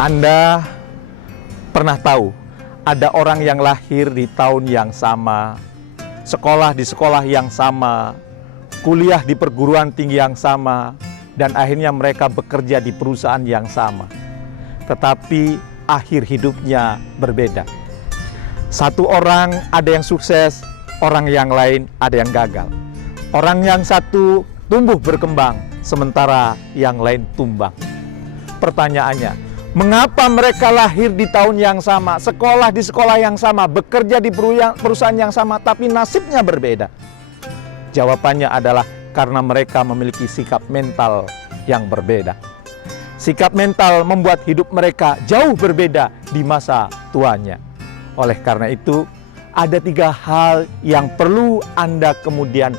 Anda pernah tahu ada orang yang lahir di tahun yang sama, sekolah di sekolah yang sama, kuliah di perguruan tinggi yang sama, dan akhirnya mereka bekerja di perusahaan yang sama. Tetapi akhir hidupnya berbeda. Satu orang ada yang sukses, orang yang lain ada yang gagal. Orang yang satu tumbuh berkembang, sementara yang lain tumbang. Pertanyaannya, mengapa mereka lahir di tahun yang sama, sekolah di sekolah yang sama, bekerja di perusahaan yang sama, tapi nasibnya berbeda? Jawabannya adalah karena mereka memiliki sikap mental yang berbeda. Sikap mental membuat hidup mereka jauh berbeda di masa tuanya. Oleh karena itu, ada 3 hal yang perlu Anda kemudian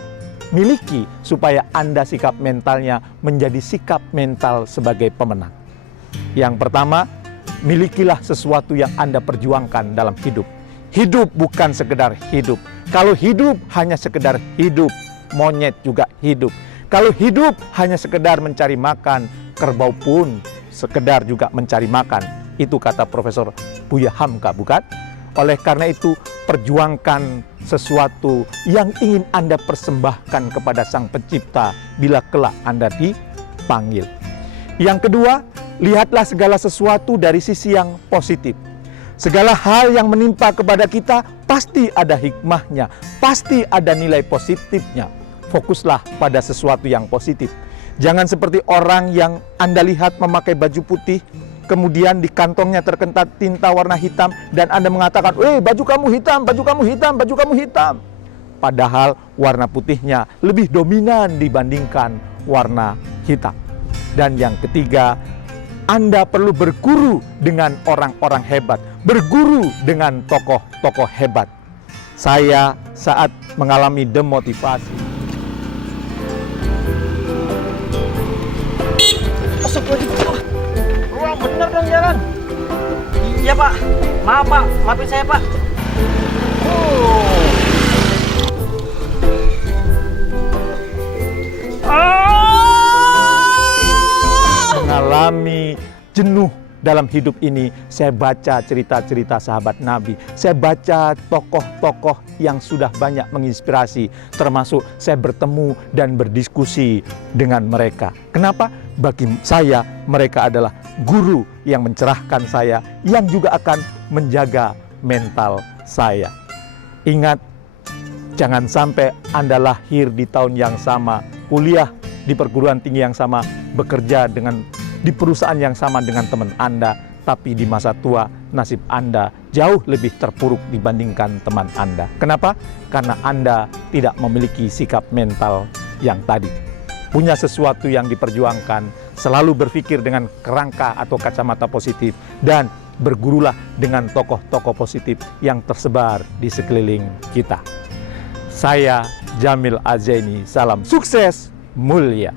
miliki supaya Anda sikap mentalnya menjadi sikap mental sebagai pemenang. Yang pertama, milikilah sesuatu yang Anda perjuangkan dalam hidup. Hidup bukan sekedar hidup. Kalau hidup hanya sekedar hidup, monyet juga hidup. Kalau hidup hanya sekedar mencari makan, kerbau pun sekedar juga mencari makan. Itu kata Profesor Buya Hamka, bukan? Oleh karena itu, perjuangkan sesuatu yang ingin Anda persembahkan kepada Sang Pencipta bila kelak Anda dipanggil. Yang kedua, lihatlah segala sesuatu dari sisi yang positif. Segala hal yang menimpa kepada kita pasti ada hikmahnya, pasti ada nilai positifnya. Fokuslah pada sesuatu yang positif. Jangan seperti orang yang Anda lihat memakai baju putih, kemudian di kantongnya terkentat tinta warna hitam, dan Anda mengatakan, baju kamu hitam, baju kamu hitam, baju kamu hitam. Padahal warna putihnya lebih dominan dibandingkan warna hitam. Dan yang ketiga, Anda perlu berguru dengan orang-orang hebat, berguru dengan tokoh-tokoh hebat. Saya saat mengalami demotivasi. Wah, bener dong jalan. Iya Pak, maaf Pak, maafin saya Pak. Mengalami jenuh dalam hidup ini, saya baca cerita-cerita sahabat Nabi. Saya baca tokoh-tokoh yang sudah banyak menginspirasi, termasuk saya bertemu dan berdiskusi dengan mereka. Kenapa? Bagi saya, mereka adalah guru yang mencerahkan saya, yang juga akan menjaga mental saya. Ingat, jangan sampai Anda lahir di tahun yang sama, kuliah di perguruan tinggi yang sama, bekerja di perusahaan yang sama dengan teman Anda, tapi di masa tua nasib Anda jauh lebih terpuruk dibandingkan teman Anda. Kenapa? Karena Anda tidak memiliki sikap mental yang tadi. Punya sesuatu yang diperjuangkan, selalu berpikir dengan kerangka atau kacamata positif, dan bergurulah dengan tokoh-tokoh positif yang tersebar di sekeliling kita. Saya Jamil Azaini, salam sukses mulia.